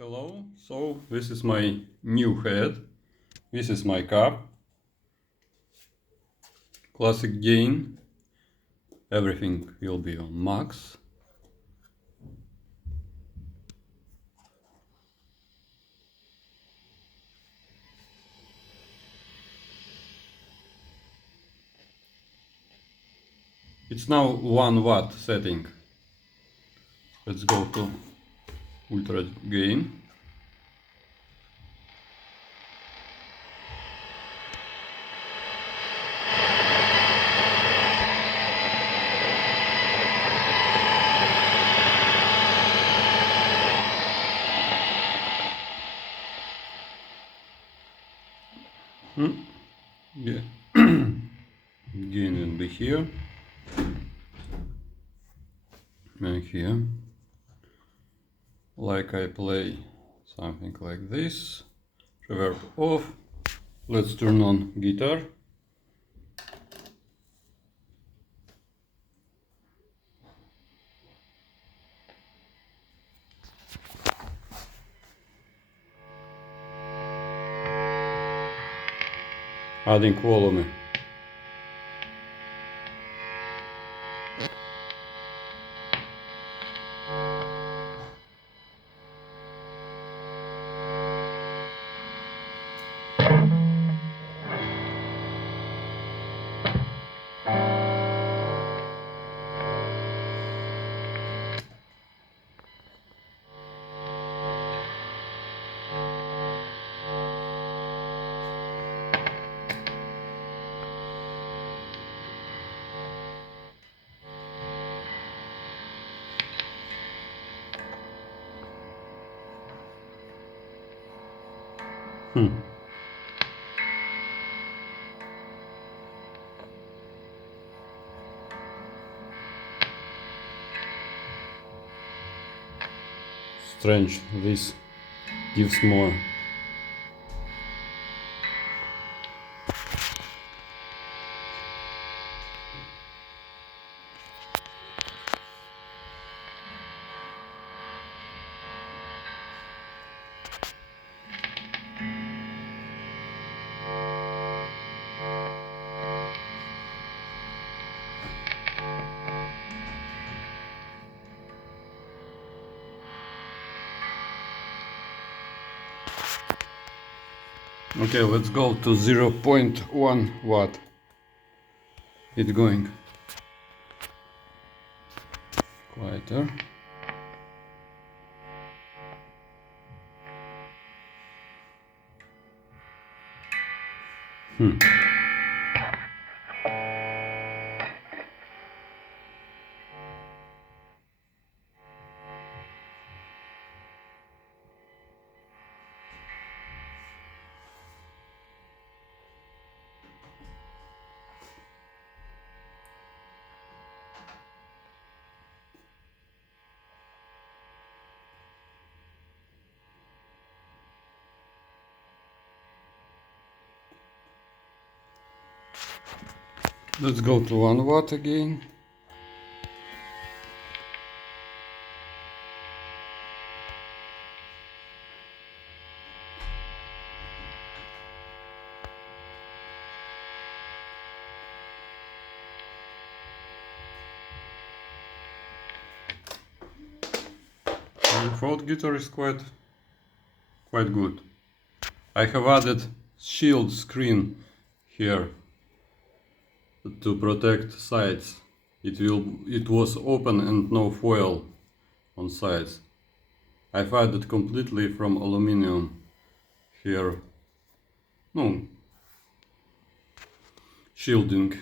Hello, so this is my new head, this is my cap, classic gain, everything will be on max. It's now 1 watt setting. Let's go to ultra gain. Yeah. Gain will be here and here. Like I play something like this. Reverb off. Let's turn on guitar. Adding volume. Strange, this gives more. Okay, let's go to 0.1 watt. It's going quieter. Let's go to 1 watt again. The throat guitar is quite good. I have added shield screen here to protect sides. It was open and no foil on sides. I've added completely from aluminum here. No shielding